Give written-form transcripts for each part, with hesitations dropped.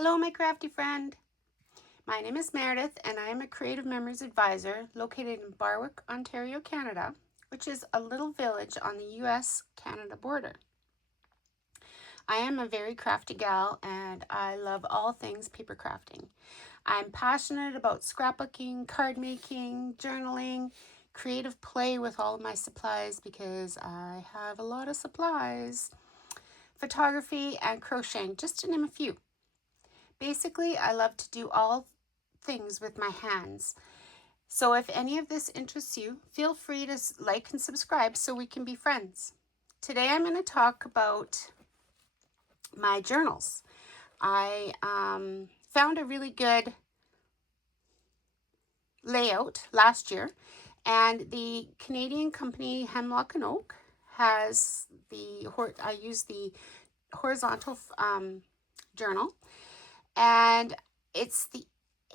Hello, my crafty friend. My name is Meredith, and I am a Creative Memories Advisor located in Barwick, Ontario, Canada, which is a little village on the US-Canada border. I am a very crafty gal, and I love all things paper crafting. I'm passionate about scrapbooking, card making, journaling, creative play with all of my supplies because I have a lot of supplies, photography, and crocheting, just to name a few. Basically, I love to do all things with my hands. So if any of this interests you, feel free to like and subscribe so we can be friends. Today I'm going to talk about my journals. I found a really good layout last year, and the Canadian company Hemlock and Oak has I use the horizontal journal, and it's the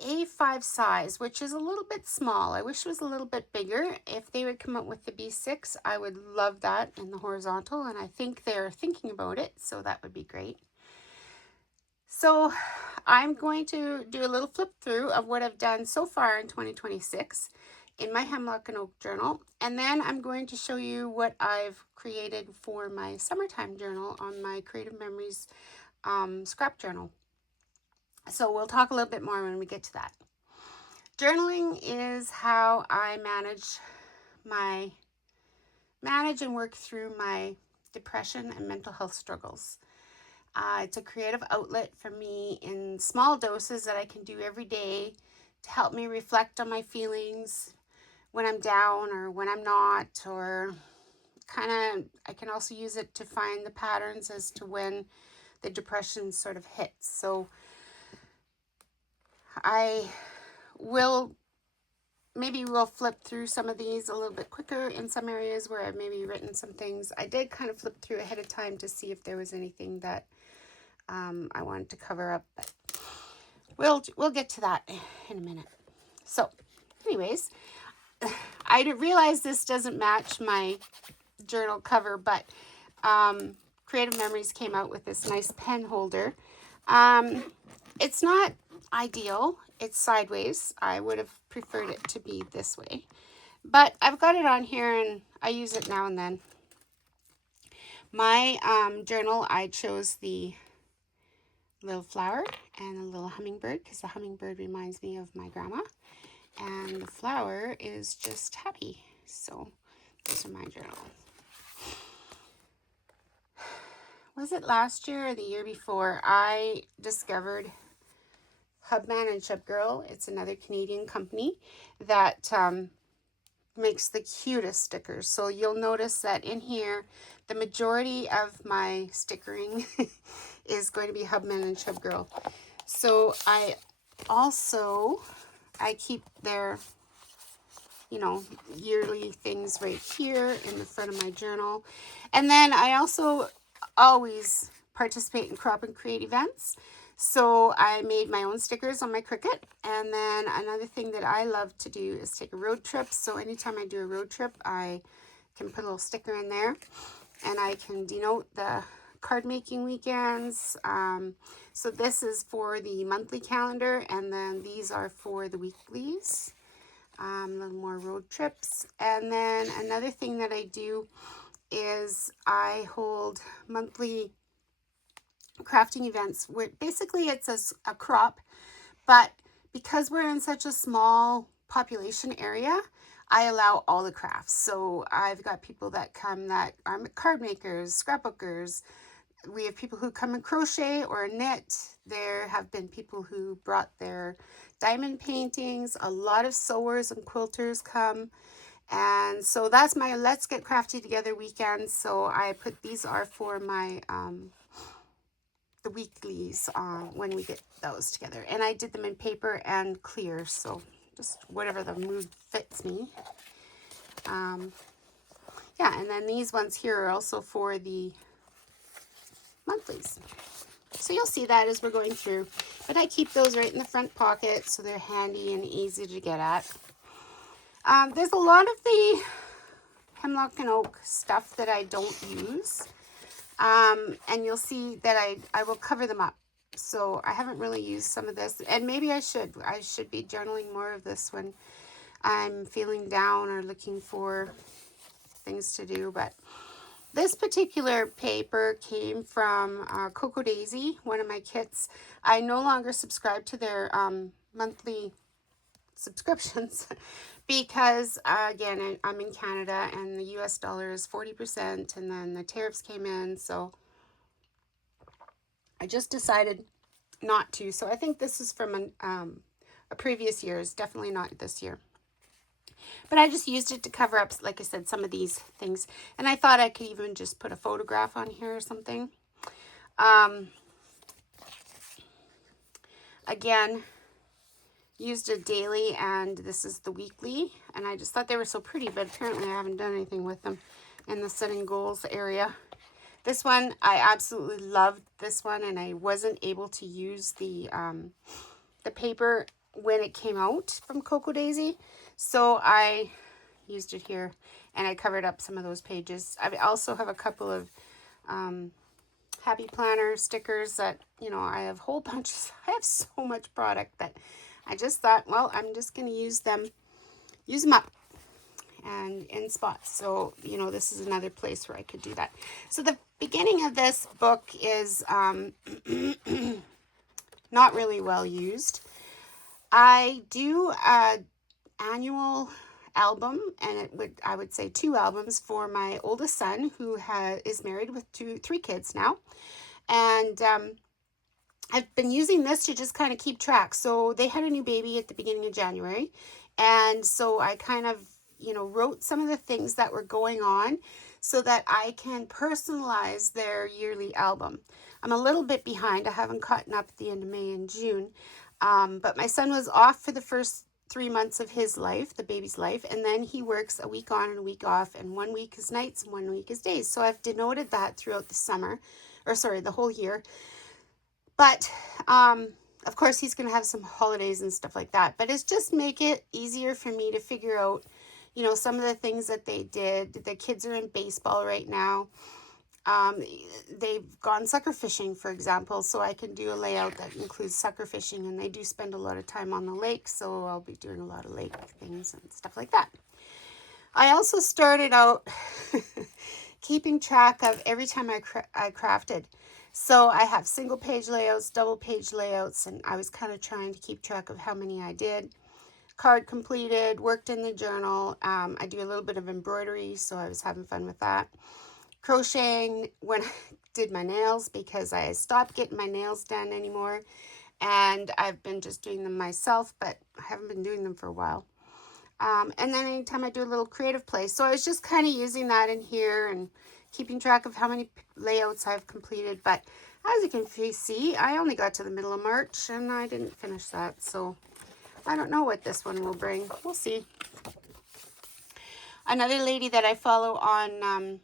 A5 size, which is a little bit small. I wish it was a little bit bigger. If they would come up with the B6, I would love that in the horizontal, and I think they're thinking about it, so that would be great. So I'm going to do a little flip through of what I've done so far in 2026 in my Hemlock and Oak journal, and then I'm going to show you what I've created for my summertime journal on my Creative Memories scrap journal. So we'll talk a little bit more when we get to that. Journaling is how I manage and work through my depression and mental health struggles. It's a creative outlet for me in small doses that I can do every day to help me reflect on my feelings when I'm down or when I'm not, or I can also use it to find the patterns as to when the depression sort of hits. So maybe we'll flip through some of these a little bit quicker in some areas where I've maybe written some things. I did kind of flip through ahead of time to see if there was anything that I wanted to cover up, but we'll get to that in a minute. So anyways, I realize this doesn't match my journal cover, but Creative Memories came out with this nice pen holder. It's not ideal. It's sideways. I would have preferred it to be this way. But I've got it on here and I use it now and then. My journal, I chose the little flower and a little hummingbird because the hummingbird reminds me of my grandma. And the flower is just happy. So those are my journal. Was it last year or the year before I discovered Hubman and Shubgirl? It's another Canadian company that makes the cutest stickers. So you'll notice that in here, the majority of my stickering is going to be Hubman and Shubgirl. So I keep their, yearly things right here in the front of my journal. And then I also always participate in crop and create events. So I made my own stickers on my Cricut. And then another thing that I love to do is take a road trip. So anytime I do a road trip, I can put a little sticker in there. And I can denote the card making weekends. So this is for the monthly calendar. And then these are for the weeklies. A little more road trips. And then another thing that I do is I hold monthly crafting events where basically it's a crop, but because we're in such a small population area, I allow all the crafts. So I've got people that come that are card makers, scrapbookers. We have people who come and crochet or knit. There have been people who brought their diamond paintings. A lot of sewers and quilters come. And so that's my Let's Get Crafty Together weekend. So I put these are for my the weeklies when we get those together. And I did them in paper and clear, so just whatever the mood fits me. Yeah, and then these ones here are also for the monthlies. So you'll see that as we're going through. But I keep those right in the front pocket so they're handy and easy to get at. There's a lot of the Hemlock and Oak stuff that I don't use. And you'll see that I will cover them up So I haven't really used some of this, and maybe I should. I should be journaling more of this when I'm feeling down or looking for things to do. But this particular paper came from Coco Daisy, one of my kits. I no longer subscribe to their monthly subscriptions because, again, I'm in Canada and the US dollar is 40%, and then the tariffs came in. So I just decided not to. So I think this is from a previous year. It's definitely not this year. But I just used it to cover up, like I said, some of these things. And I thought I could even just put a photograph on here or something. Again, used it daily, and this is the weekly. And I just thought they were so pretty, but apparently I haven't done anything with them in the setting goals area. This one, I absolutely loved this one, and I wasn't able to use the paper when it came out from Coco Daisy. So I used it here, and I covered up some of those pages. I also have a couple of Happy Planner stickers that, you know, I have whole bunches. I have so much product that I just thought, well, I'm just going to use them up and in spots. So, you know, this is another place where I could do that. So the beginning of this book is not really well used. I do an annual album, and I would say 2 albums for my oldest son, who is married with 3 kids now. And I've been using this to just kind of keep track. So they had a new baby at the beginning of January. And so I kind of, you know, wrote some of the things that were going on so that I can personalize their yearly album. I'm a little bit behind. I haven't caught up at the end of May and June. But my son was off for the first 3 months of his life, the baby's life, and then he works a week on and a week off, and 1 week is nights and 1 week is days. So I've denoted that throughout the summer, or sorry, the whole year. But of course he's going to have some holidays and stuff like that, but it's just make it easier for me to figure out, you know, some of the things that they did. The kids are in baseball right now. They've gone sucker fishing, for example, so I can do a layout that includes sucker fishing, and they do spend a lot of time on the lake, so I'll be doing a lot of lake things and stuff like that. I also started out keeping track of every time I crafted. So I have single page layouts, double page layouts, and I was kind of trying to keep track of how many I did. Card completed, worked in the journal. I do a little bit of embroidery, so I was having fun with that. Crocheting when I did my nails, because I stopped getting my nails done anymore, and I've been just doing them myself, but I haven't been doing them for a while. And then anytime I do a little creative play. So I was just kind of using that in here and keeping track of how many layouts I've completed. But as you can see, I only got to the middle of March and I didn't finish that. So I don't know what this one will bring. We'll see. Another lady that I follow on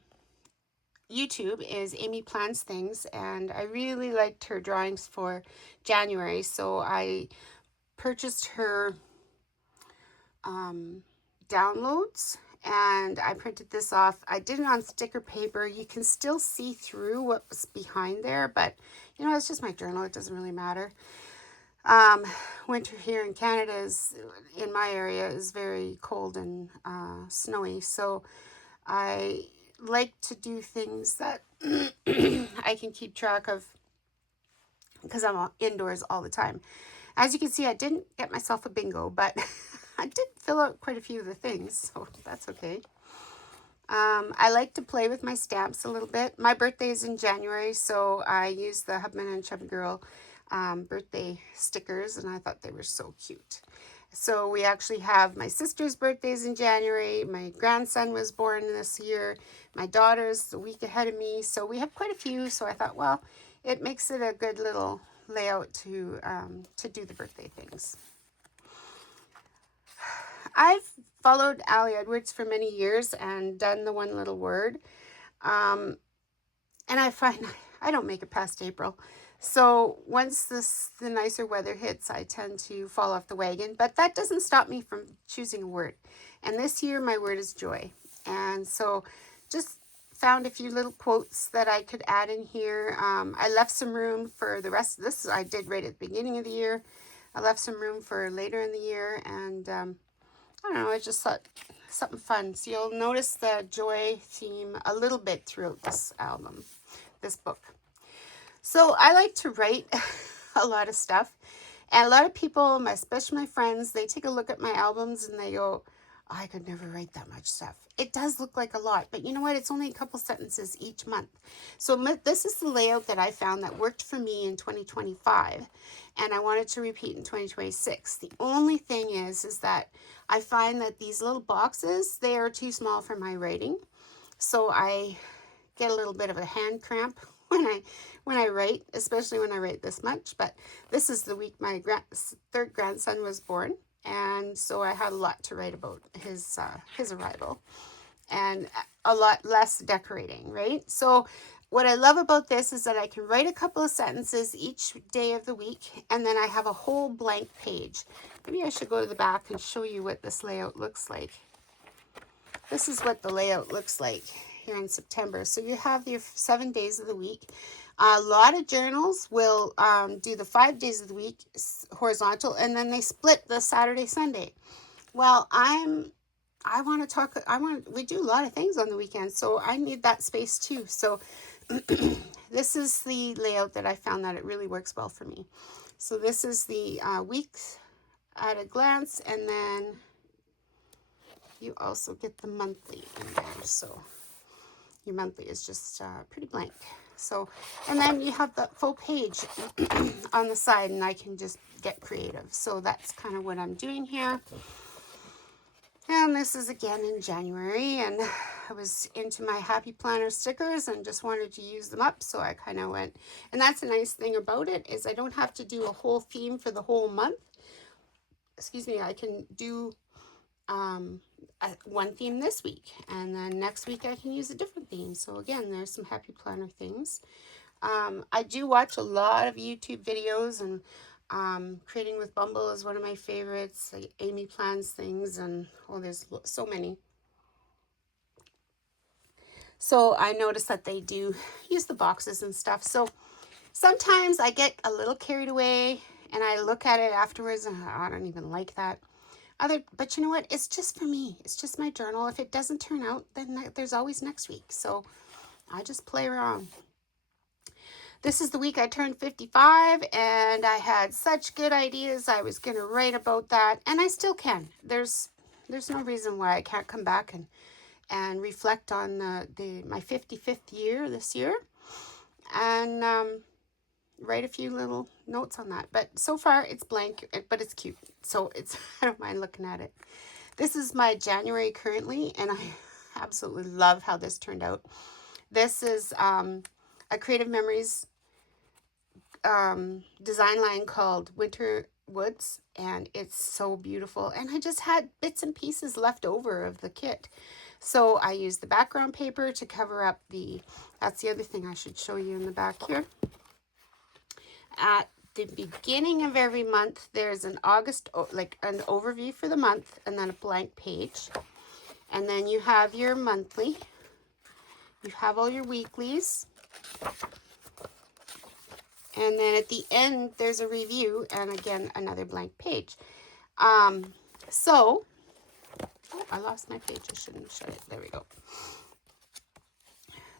YouTube is Amy Plans Things, and I really liked her drawings for January. So I purchased her downloads, and I printed this off. I did it on sticker paper. You can still see through what's behind there, but you know, it's just my journal. It doesn't really matter. Winter here in Canada in my area, is very cold and snowy, so I like to do things that I can keep track of because I'm indoors all the time. As you can see, I didn't get myself a bingo, but I did fill out quite a few of the things, so that's okay. I like to play with my stamps a little bit. My birthday is in January, so I used the Hubman and Chubby Girl birthday stickers, and I thought they were so cute. So we actually have my sister's birthdays in January. My grandson was born this year. My daughter's a week ahead of me, so we have quite a few. So I thought, well, it makes it a good little layout to do the birthday things. I've followed Allie Edwards for many years and done the one little word. And I find I don't make it past April. So once the nicer weather hits, I tend to fall off the wagon. But that doesn't stop me from choosing a word. And this year, my word is joy. And so just found a few little quotes that I could add in here. I left some room for the rest of this. I did right at the beginning of the year. I left some room for later in the year, and I don't know, I just thought something fun. So you'll notice the joy theme a little bit throughout this album, this book. So I like to write a lot of stuff. And a lot of people, especially my friends, they take a look at my albums and they go, oh, I could never write that much stuff. It does look like a lot, but you know what? It's only a couple sentences each month. So this is the layout that I found that worked for me in 2025, and I wanted to repeat in 2026. The only thing is that I find that these little boxes, they are too small for my writing. So I get a little bit of a hand cramp when I write, especially when I write this much. But this is the week my third grandson was born, and so I had a lot to write about his arrival, and a lot less decorating, right? So what I love about this is that I can write a couple of sentences each day of the week, and then I have a whole blank page. Maybe I should go to the back and show you what this layout looks like. This is what the layout looks like here in September. So you have your 7 days of the week. A lot of journals will do the 5 days of the week horizontal, and then they split the Saturday, Sunday. Well, we do a lot of things on the weekend, so I need that space too. So this is the layout that I found that it really works well for me. So this is the week at a glance, and then you also get the monthly in there. So your monthly is just pretty blank. So, and then you have the full page on the side, and I can just get creative. So that's kind of what I'm doing here. And this is again in January, and I was into my Happy Planner stickers and just wanted to use them up. So I kind of went, and that's a nice thing about it is I don't have to do a whole theme for the whole month. Excuse me, I can do one theme this week, and then next week I can use a different theme. So again, there's some Happy Planner things. I do watch a lot of YouTube videos, and Creating with Bumble is one of my favorites. Like Amy plans things, and there's so many. So I noticed that they do use the boxes and stuff. So sometimes I get a little carried away, and I look at it afterwards, and I don't even like that. But you know what? It's just for me. It's just my journal. If it doesn't turn out, then there's always next week. So I just play around. This is the week I turned 55, and I had such good ideas. I was going to write about that, and I still can. There's no reason why I can't come back and reflect on my 55th year this year, and write a few little notes on that. But so far it's blank, but it's cute. So I don't mind looking at it. This is my January currently, and I absolutely love how this turned out. This is a Creative Memories design line called Winter Woods, and it's so beautiful. And I just had bits and pieces left over of the kit. So I used the background paper to cover up that's the other thing I should show you in the back here. At the beginning of every month, there's an an overview for the month, and then a blank page. And then you have your monthly. You have all your weeklies. And then at the end, there's a review, and again, another blank page. I lost my page. I shouldn't shut it. There we go.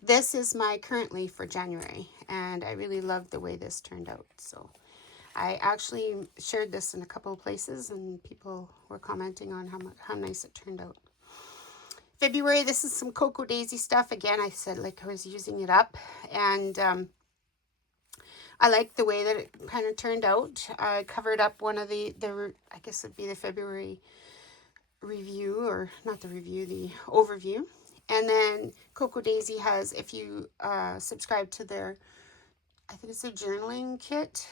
This is my currently for January, and I really love the way this turned out. So I actually shared this in a couple of places, and people were commenting on how nice it turned out. February, this is some Cocoa Daisy stuff. Again, I said like I was using it up, and I like the way that it kind of turned out. I covered up one of the I guess it'd be the February review, or not the review, the overview. And then Cocoa Daisy has, if you subscribe to their, I think it's a journaling kit,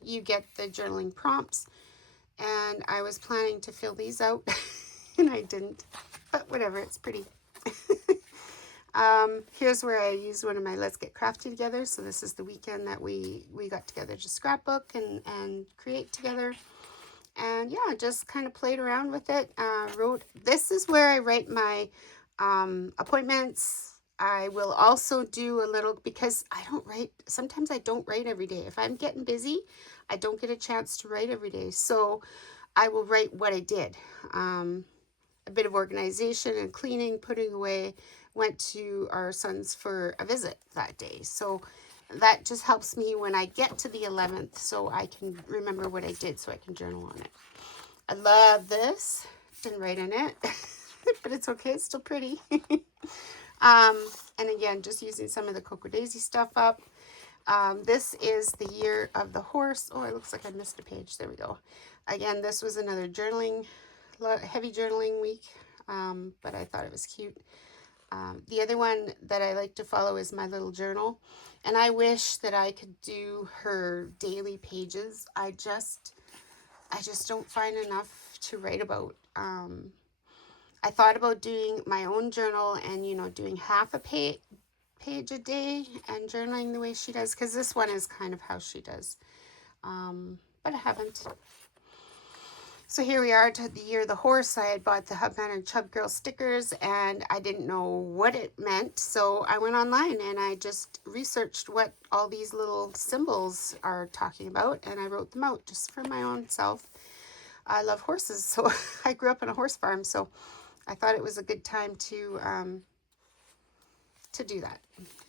you get the journaling prompts. And I was planning to fill these out, and I didn't. But whatever, it's pretty. Here's where I used one of my Let's Get Crafty Together. So this is the weekend that we got together to scrapbook and create together. And yeah, just kind of played around with it. This is where I write my appointments, I will also do a little, because I don't write, sometimes I don't write every day. If I'm getting busy, I don't get a chance to write every day. So I will write what I did. A bit of organization and cleaning, putting away. Went to our son's for a visit that day. So that just helps me when I get to the 11th, so I can remember what I did, so I can journal on it. I love this. Didn't write in it, but it's okay. It's still pretty. And again, just using some of the Cocoa Daisy stuff up. This is the year of the horse. Oh, it looks like I missed a page. There we go. Again, this was another journaling, heavy journaling week, but I thought it was cute. The other one that I like to follow is My Little Journal. And I wish that I could do her daily pages. I just don't find enough to write about. I thought about doing my own journal and, you know, doing half a page a day and journaling the way she does, because this one is kind of how she does. But I haven't. So here we are to the year of the horse. I had bought the Hubman and Chub Girl stickers and I didn't know what it meant. So I went online and I just researched what all these little symbols are talking about, and I wrote them out just for my own self. I love horses, so I grew up on a horse farm, so I thought it was a good time to do that.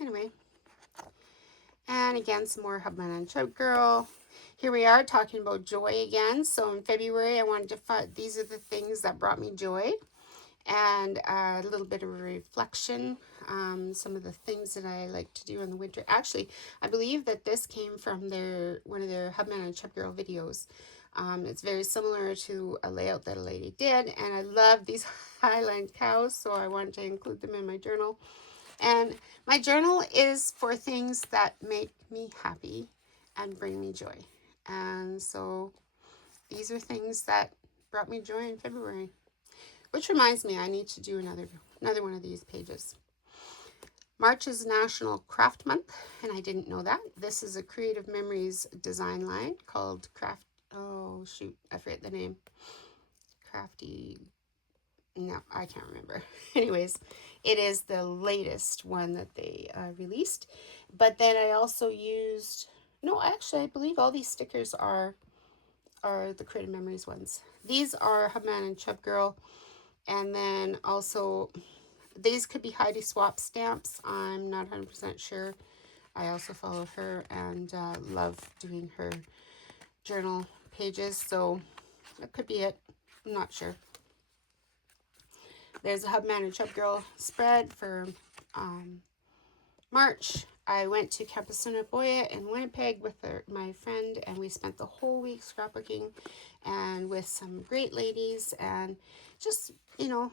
Anyway, and again, some more Hubman and Chub Girl. Here we are talking about joy again. So in February, I wanted to find, these are the things that brought me joy, and a little bit of a reflection. Some of the things that I like to do in the winter. Actually, I believe that this came from one of their Hubman and Chub Girl videos. It's very similar to a layout that a lady did, and I love these Highland cows, so I wanted to include them in my journal. And my journal is for things that make me happy and bring me joy. And so these are things that brought me joy in February. Which reminds me, I need to do another one of these pages. March is National Craft Month, and I didn't know that. This is a Creative Memories design line called Craft. Oh, shoot, I forget the name. Crafty. No, I can't remember. Anyways, it is the latest one that they released. But then I also used, no, actually, I believe all these stickers are the Creative Memories ones. These are Hubman and Chub Girl. And then also, these could be Heidi Swap stamps. I'm not 100% sure. I also follow her and love doing her journal pages. So that could be it. I'm not sure. There's a Hubman and Chub Girl spread for March. I went to Campo Boya in Winnipeg with my friend, and we spent the whole week scrapbooking and with some great ladies, and just, you know,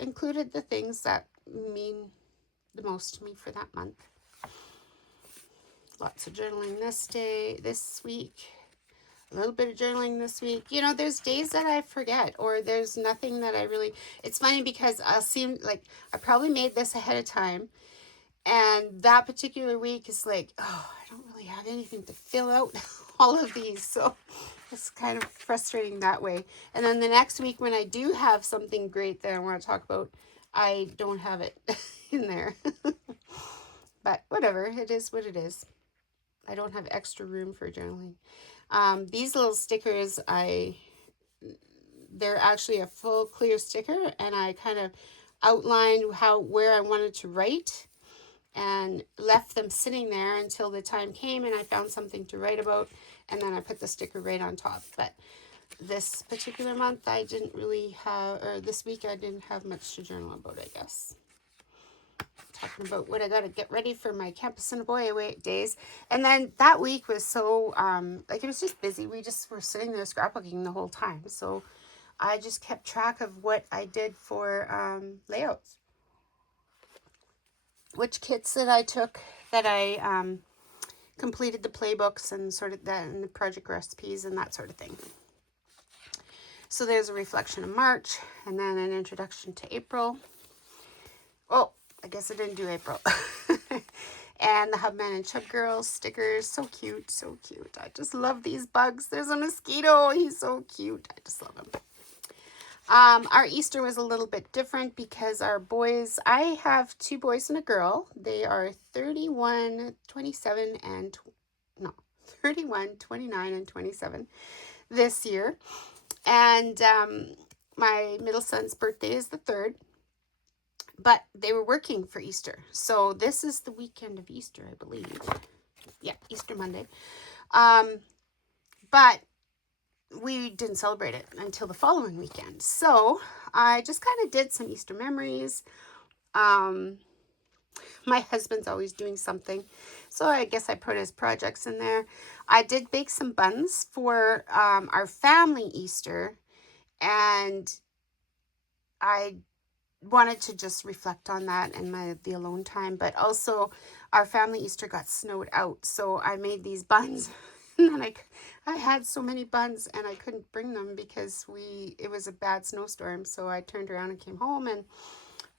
included the things that mean the most to me for that month. Lots of journaling this week. A little bit of journaling this week. You know, there's days that I forget, or there's nothing that I really, it's funny because I'll seem like I probably made this ahead of time, and that particular week is like, oh, I don't really have anything to fill out all of these. So it's kind of frustrating that way. And then the next week when I do have something great that I want to talk about, I don't have it in there. But whatever, it is what it is. I don't have extra room for journaling. These little stickers, they're actually a full clear sticker, and I kind of outlined where I wanted to write and left them sitting there until the time came and I found something to write about, and then I put the sticker right on top. But this particular month I didn't really have, or this week I didn't have much to journal about, I guess. Talking about what I got to get ready for my Campo Boya days. And then that week was so, like, it was just busy. We just were sitting there scrapbooking the whole time. So I just kept track of what I did for layouts. Which kits that I took, that I completed the playbooks and sort of that, and the project recipes and that sort of thing. So there's a reflection of March, and then an introduction to April. Oh, I guess I didn't do April. And the Hubman and Chub Girl stickers. So cute, so cute. I just love these bugs. There's a mosquito. He's so cute. I just love him. Our Easter was a little bit different because our boys, I have 2 boys and a girl. They are 31, 27, and no, 31, 29, and 27 this year. And my middle son's birthday is the 3rd, but they were working for Easter. So this is the weekend of Easter, I believe. Yeah, Easter Monday. But we didn't celebrate it until the following weekend. So I just kind of did some Easter memories. My husband's always doing something, so I guess I put his projects in there. I did bake some buns for our family Easter, and I wanted to just reflect on that and the alone time. But also, our family Easter got snowed out, so I made these buns. And then I had so many buns and I couldn't bring them because it was a bad snowstorm. So I turned around and came home and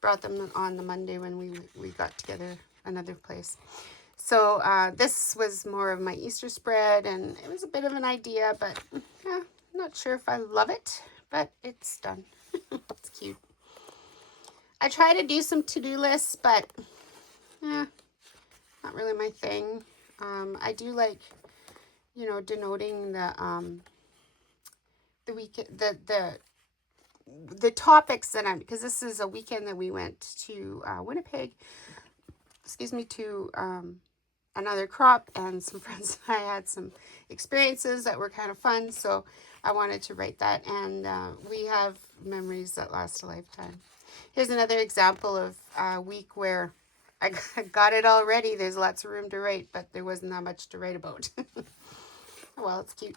brought them on the Monday when we got together another place. So this was more of my Easter spread, and it was a bit of an idea, but yeah, not sure if I love it, but it's done. It's cute. I try to do some to-do lists, but yeah, not really my thing. I do like, denoting the weekend, the topics that because this is a weekend that we went to Winnipeg, to another crop, and some friends and I had some experiences that were kind of fun, so I wanted to write that, and we have memories that last a lifetime. Here's another example of a week where I got it all ready. There's lots of room to write, but there wasn't that much to write about. Well, it's cute.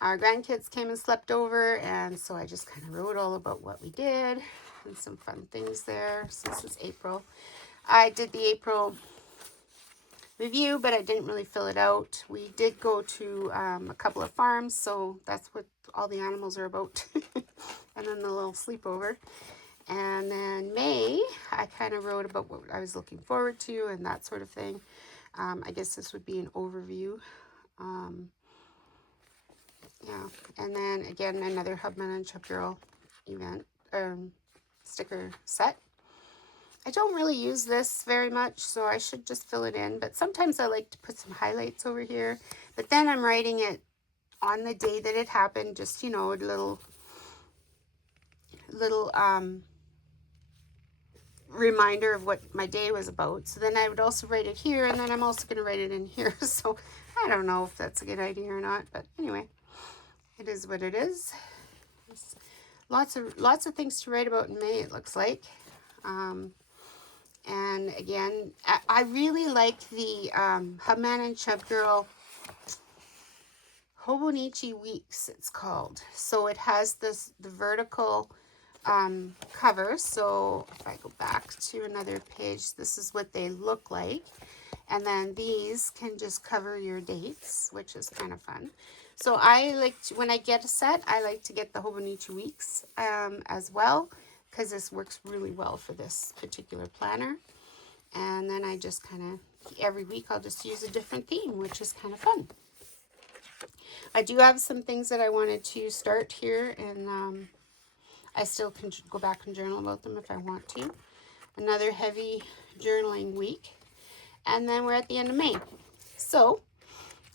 Our grandkids came and slept over, and so I just kind of wrote all about what we did and some fun things there. So this is April. I did the April review, but I didn't really fill it out. We did go to a couple of farms, so that's what all the animals are about. And then the little sleepover. And then May, I kind of wrote about what I was looking forward to and that sort of thing. I guess this would be an overview. Yeah, and then again, another Hubman and Chub Girl event, sticker set. I don't really use this very much, so I should just fill it in. But sometimes I like to put some highlights over here. But then I'm writing it on the day that it happened, just, a little reminder of what my day was about. So then I would also write it here, and then I'm also going to write it in here. So I don't know if that's a good idea or not, but anyway, it is what it is. Lots of things to write about in May, it looks like. And again, I really like the Hubman and Chub Girl Hobonichi Weeks, it's called. So it has the vertical cover. So if I go back to another page, this is what they look like. And then these can just cover your dates, which is kind of fun. So I like to, when I get a set, I like to get the Hobonichi Weeks as well, because this works really well for this particular planner. And then I just kind of, every week I'll just use a different theme, which is kind of fun. I do have some things that I wanted to start here, and I still can go back and journal about them if I want to. Another heavy journaling week. And then we're at the end of May. So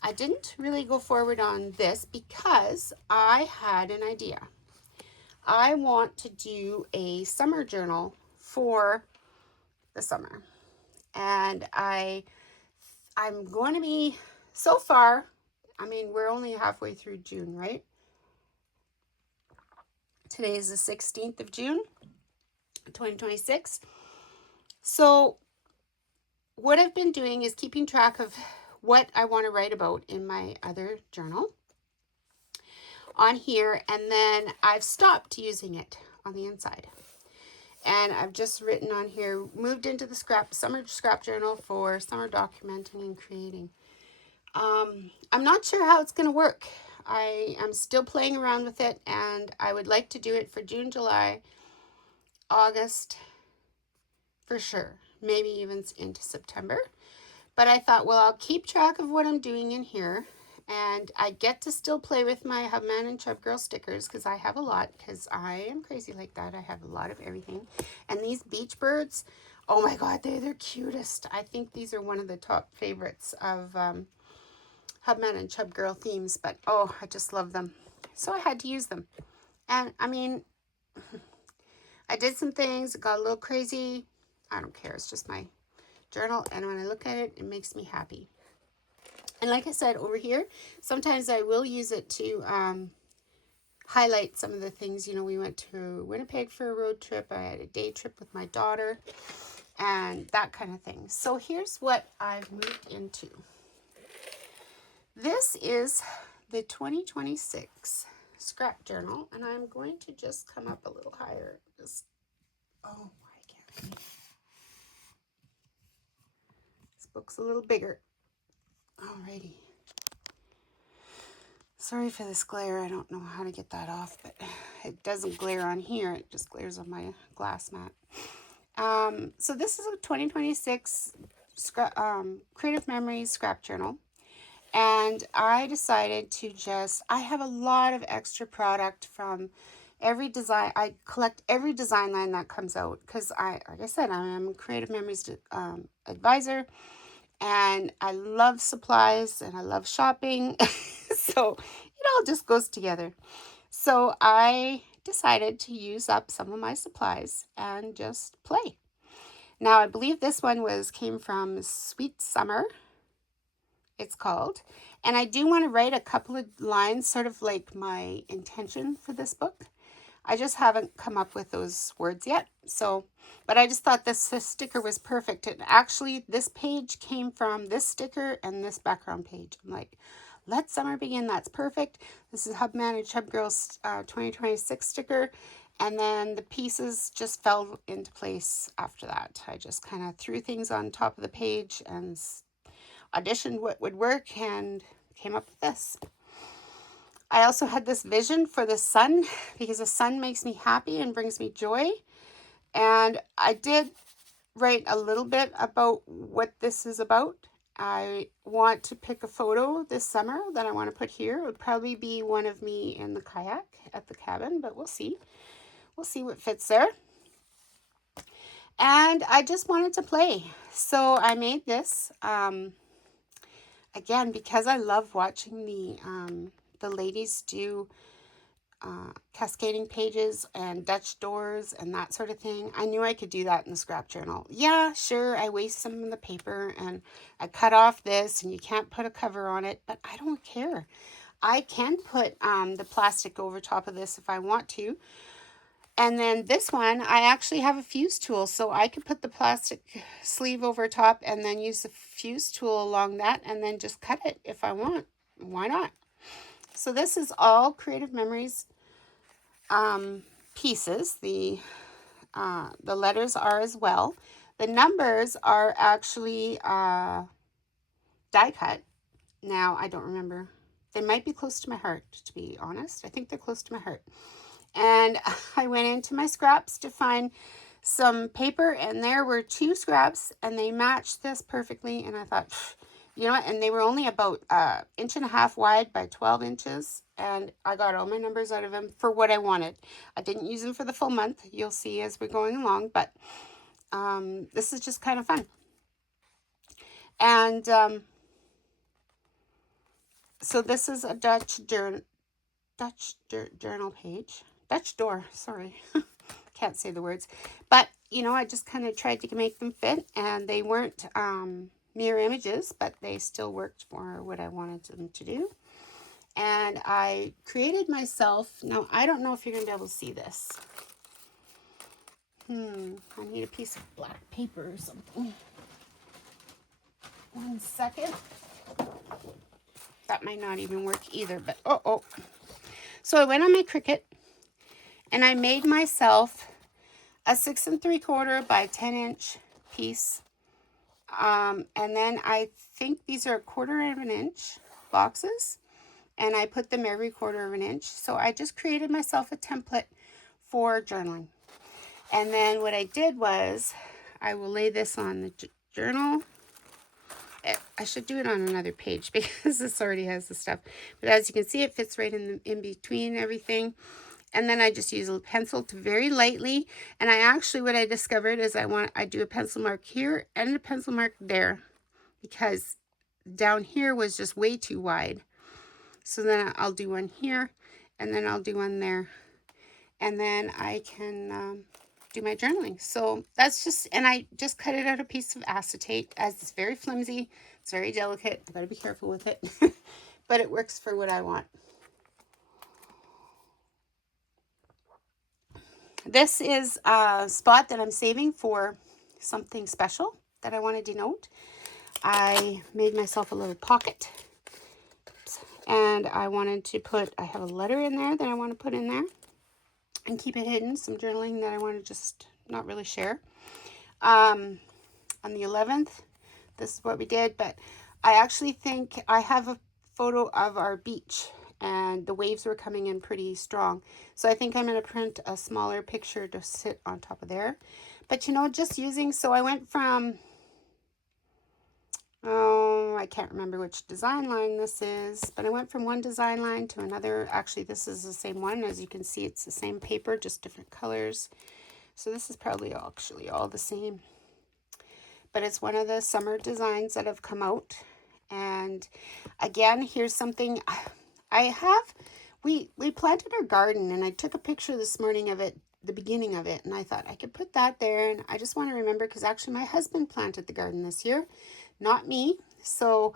I didn't really go forward on this because I had an idea. I want to do a summer journal for the summer. And I'm going to be, so far, I mean, we're only halfway through June, right? Today is the 16th of June, 2026. So what I've been doing is keeping track of what I want to write about in my other journal on here, and then I've stopped using it on the inside. And I've just written on here, moved into the summer scrap journal for summer documenting and creating. I'm not sure how it's going to work. I am still playing around with it, and I would like to do it for June, July, August, for sure. Maybe even into September. But I thought, well, I'll keep track of what I'm doing in here, And I get to still play with my Hubman and Chub Girl stickers because I have a lot, because I am crazy like that. I have a lot of everything. And these beach birds, oh my God, they're the cutest. I think these are one of the top favorites of Hubman and Chub Girl themes, but oh, I just love them. So I had to use them. And I mean, I did some things, it got a little crazy. I don't care, it's just my journal, and when I look at it, it makes me happy. And like I said, over here, sometimes I will use it to highlight some of the things. You know, we went to Winnipeg for a road trip. I had a day trip with my daughter and that kind of thing. So here's what I've moved into. This is the 2026 scrap journal, and I'm going to just come up a little higher. Just, oh, I can't. This book's a little bigger. Alrighty. Sorry for this glare. I don't know how to get that off, but it doesn't glare on here. It just glares on my glass mat. So this is a 2026 Creative Memories scrap journal. And I decided to I have a lot of extra product from every design. I collect every design line that comes out because like I said, I am a Creative Memories advisor. And I love supplies and I love shopping. So it all just goes together. So I decided to use up some of my supplies and just play. Now I believe this one came from Sweet Summer, it's called. And I do want to write a couple of lines, sort of like my intention for this book. I just haven't come up with those words yet. So, but I just thought this sticker was perfect. And actually, this page came from this sticker and this background page. I'm like, let summer begin. That's perfect. This is Hubman and Chub Girl's 2026 sticker. And then the pieces just fell into place after that. I just kind of threw things on top of the page and auditioned what would work and came up with this. I also had this vision for the sun because the sun makes me happy and brings me joy. And I did write a little bit about what this is about. I want to pick a photo this summer that I want to put here. It would probably be one of me in the kayak at the cabin, but we'll see. We'll see what fits there. And I just wanted to play. So I made this. Again, because I love watching the ladies do cascading pages and Dutch doors and that sort of thing. I knew I could do that in the scrap journal. Yeah, sure, I waste some of the paper and I cut off this and you can't put a cover on it, but I don't care. I can put the plastic over top of this if I want to. And then this one, I actually have a fuse tool, so I could put the plastic sleeve over top and then use the fuse tool along that and then just cut it if I want. Why not? So this is all Creative Memories pieces. The letters are as well. The numbers are actually die cut. Now, I don't remember. They might be close to my heart, to be honest. I think they're close to my heart. And I went into my scraps to find some paper, and there were 2 scraps, and they matched this perfectly. And I thought, you know what? And they were only about 1.5 inches wide by 12 inches. And I got all my numbers out of them for what I wanted. I didn't use them for the full month. You'll see as we're going along. But this is just kind of fun. And so this is a Dutch journal page. Dutch door, sorry. Can't say the words. But, you know, I just kind of tried to make them fit. And they weren't mirror images, but they still worked for what I wanted them to do. And I created myself, now I don't know if you're going to be able to see this. I need a piece of black paper or something. 1 second. That might not even work either, but oh. So I went on my Cricut and I made myself a 6 3/4 by 10 inch piece. And then I think these are 1/4 of an inch boxes. And I put them every 1/4 of an inch. So I just created myself a template for journaling. And then what I did was, I will lay this on the journal. I should do it on another page because this already has the stuff. But as you can see, it fits right in between everything. And then I just use a pencil to very lightly. And I actually, what I discovered is I do a pencil mark here and a pencil mark there, because down here was just way too wide. So then I'll do one here, and then I'll do one there. And then I can do my journaling. So that's just, and I just cut it out a piece of acetate, as it's very flimsy. It's very delicate. I gotta be careful with it, but it works for what I want. This is a spot that I'm saving for something special that I want to denote. I made myself a little pocket. And I wanted to put, I have a letter in there that I want to put in there and keep it hidden. Some journaling that I want to just not really share. On the 11th, this is what we did. But I actually think I have a photo of our beach, and the waves were coming in pretty strong. So I think I'm going to print a smaller picture to sit on top of there. But you know, just using, so I went from, oh, I can't remember which design line this is, but I went from one design line to another. Actually, this is the same one. As you can see, it's the same paper, just different colors. So this is probably actually all the same. But it's one of the summer designs that have come out. And again, here's something I have. We planted our garden, and I took a picture this morning of it, the beginning of it, and I thought I could put that there. And I just want to remember, because actually my husband planted the garden this year, not me. So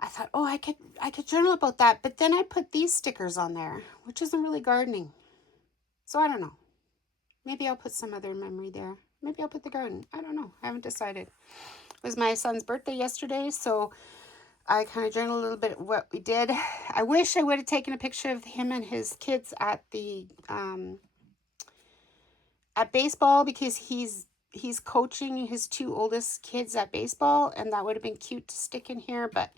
I thought, oh, I could journal about that. But then I put these stickers on there, which isn't really gardening. So I don't know. Maybe I'll put some other memory there. Maybe I'll put the garden. I don't know. I haven't decided. It was my son's birthday yesterday, so I kind of journaled a little bit of what we did. I wish I would have taken a picture of him and his kids at the at baseball, because he's coaching his two oldest kids at baseball, and that would have been cute to stick in here. But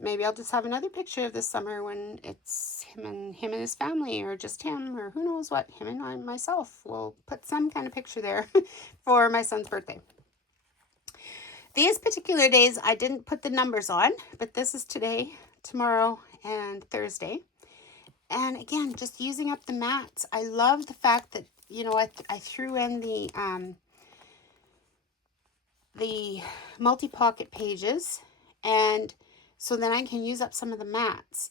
maybe I'll just have another picture of this summer when it's him and his family, or just him, or who knows what. Him and I myself will put some kind of picture there for my son's birthday. These particular days I didn't put the numbers on, but this is today, tomorrow, and Thursday. And again, just using up the mats. I love the fact that, you know, I threw in the multi-pocket pages, and so then I can use up some of the mats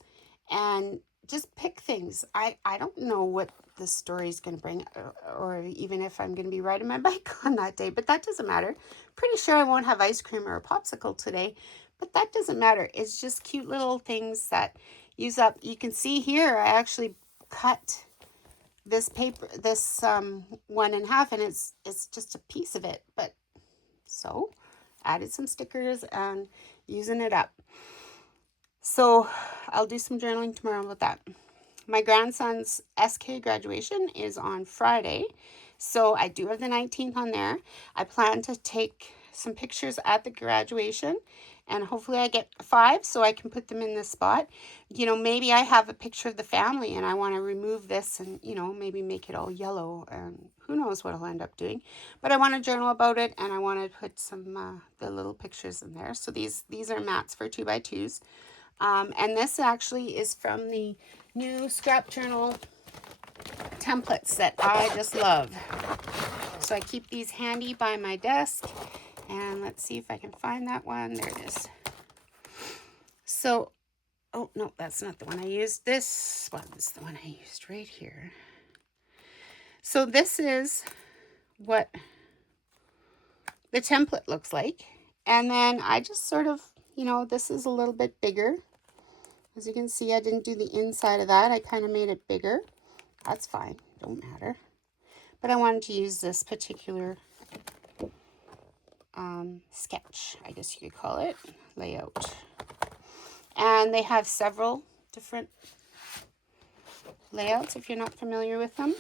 and just pick things. I don't know what the story is going to bring, or even if I'm going to be riding my bike on that day, but that doesn't matter. Pretty sure I won't have ice cream or a popsicle today, but that doesn't matter. It's just cute little things that use up. You can see here, I actually cut this paper, this one in half, and it's just a piece of it, but so added some stickers and using it up. So I'll do some journaling tomorrow about that. My grandson's SK graduation is on Friday, so I do have the 19th on there. I plan to take some pictures at the graduation, and hopefully I get 5 so I can put them in this spot. You know, maybe I have a picture of the family and I want to remove this and, you know, maybe make it all yellow, and who knows what I'll end up doing. But I want to journal about it, and I want to put some the little pictures in there. So these are mats for 2x2s. And this actually is from the new scrap journal templates that I just love. So I keep these handy by my desk. And let's see if I can find that one. There it is. So, oh, no, that's not the one I used. This one's the one I used right here. So this is what the template looks like. And then I just sort of, you know, this is a little bit bigger. As you can see, I didn't do the inside of that. I kind of made it bigger. That's fine. Don't matter. But I wanted to use this particular sketch, I guess you could call it, layout. And they have several different layouts, if you're not familiar with them,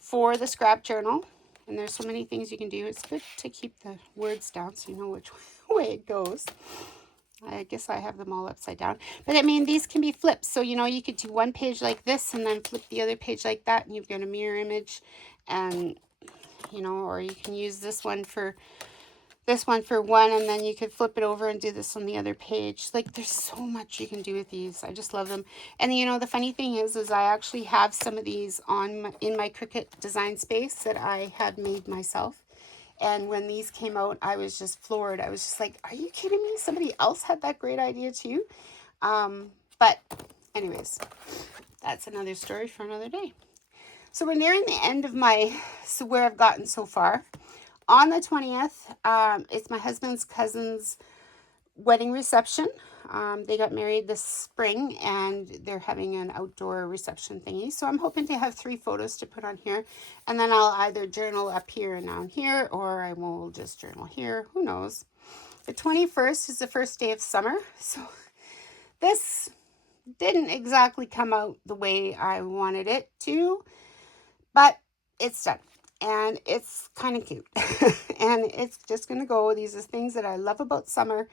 for the scrap journal. And there's so many things you can do. It's good to keep the words down so you know which way it goes. I guess I have them all upside down. But I mean, these can be flipped. So, you know, you could do one page like this and then flip the other page like that, and you've got a mirror image. And, you know, or you can use this one for this one for one, and then you could flip it over and do this on the other page. Like, there's so much you can do with these. I just love them. And you know, the funny thing is I actually have some of these in my Cricut design space that I had made myself. And when these came out, I was just floored. I was just like, are you kidding me? Somebody else had that great idea too. But anyways, that's another story for another day. So we're nearing the end of where I've gotten so far. On the 20th, it's my husband's cousin's wedding reception. They got married this spring, and they're having an outdoor reception thingy. So I'm hoping to have 3 photos to put on here. And then I'll either journal up here and down here, or I will just journal here. Who knows? The 21st is the first day of summer. So this didn't exactly come out the way I wanted it to, but it's done. And it's kind of cute. And it's just going to go. These are things that I love about summer.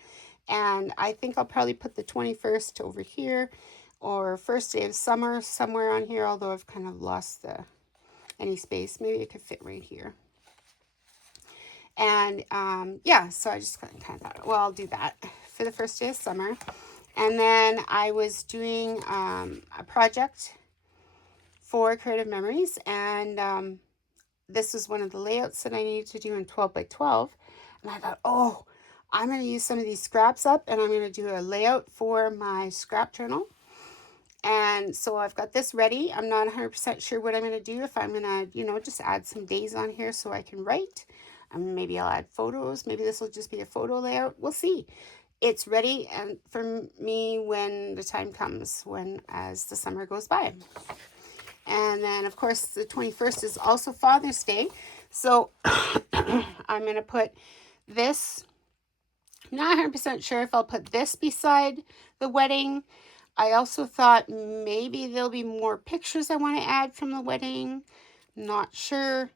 And I think I'll probably put the 21st over here, or first day of summer somewhere on here, although I've kind of lost any space. Maybe it could fit right here. And yeah, so I just kind of thought, well, I'll do that for the first day of summer. And then I was doing a project for Creative Memories, and this was one of the layouts that I needed to do in 12 by 12. And I thought, oh, I'm going to use some of these scraps up, and I'm going to do a layout for my scrap journal. And so I've got this ready. I'm not 100% sure what I'm going to do. If I'm going to, you know, just add some days on here so I can write. Maybe I'll add photos. Maybe this will just be a photo layout. We'll see. It's ready and for me when the time comes, as the summer goes by. And then, of course, the 21st is also Father's Day. So I'm going to put this. I'm not 100% sure if I'll put this beside the wedding. I also thought maybe there'll be more pictures I want to add from the wedding. Not sure.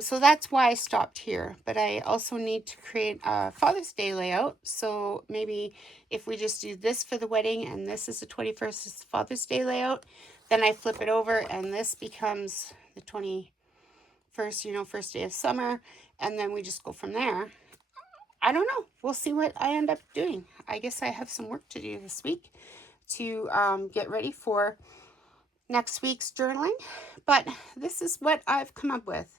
So that's why I stopped here. But I also need to create a Father's Day layout. So maybe if we just do this for the wedding, and this is the 21st is the Father's Day layout, then I flip it over and this becomes the 21st, you know, first day of summer. And then we just go from there. I don't know. We'll see what I end up doing. I guess I have some work to do this week to get ready for next week's journaling. But this is what I've come up with.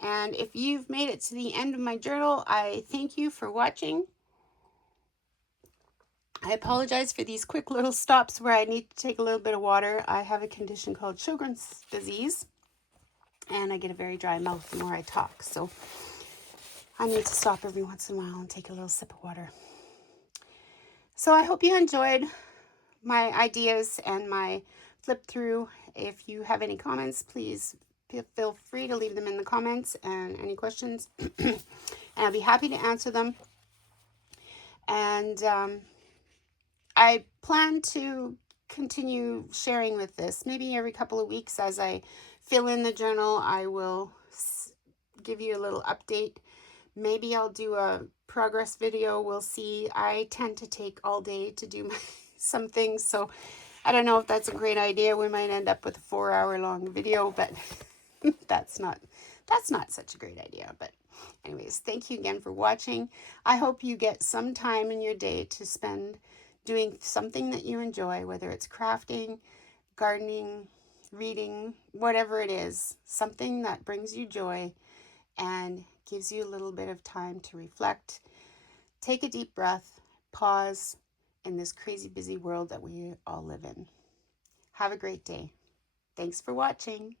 And if you've made it to the end of my journal, I thank you for watching. I apologize for these quick little stops where I need to take a little bit of water. I have a condition called Sjogren's disease, and I get a very dry mouth the more I talk. So I need to stop every once in a while and take a little sip of water. So I hope you enjoyed my ideas and my flip through. If you have any comments, please feel free to leave them in the comments, and any questions. And I'll be happy to answer them. And I plan to continue sharing with this. Maybe every couple of weeks as I fill in the journal, I will give you a little update. Maybe I'll do a progress video. We'll see. I tend to take all day to do some things, so I don't know if that's a great idea. We might end up with a 4-hour long video, but that's not such a great idea. But anyways, thank you again for watching. I hope you get some time in your day to spend doing something that you enjoy, whether it's crafting, gardening, reading, whatever it is, something that brings you joy and gives you a little bit of time to reflect. Take a deep breath, pause in this crazy busy world that we all live in. Have a great day. Thanks for watching.